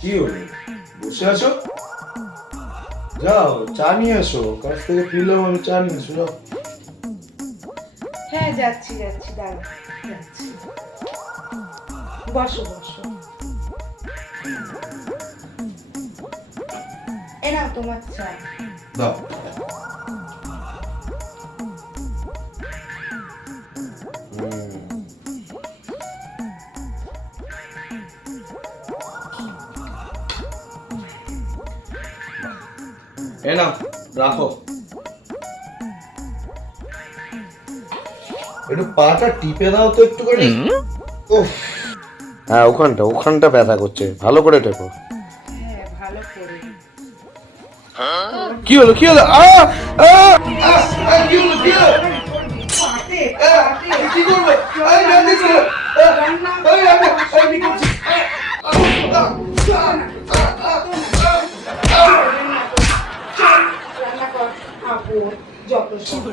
কি হলো, বসে আছো? যাও চা নিয়ে এসো, কাছ থেকে ফিরলাম আমি, চা নিয়ে এসো যাও। হ্যাঁ যাচ্ছি যাচ্ছি, দাঁড়া যাচ্ছি। বসো বসো। এ নাও তোমার চা। দাও। এ নাও, রাখো। একটু পাটা টিপে দাও তো একটু করে। উফ, হ্যাঁ ওখানটা ব্যথা করছে, ভালো করে টেপো। হ্যাঁ ভালো করে। কি হলো কি হলো? কি হলো কি হলো? পাতে কি করবো? কি করছি? রান্না কর, আপন যত সব।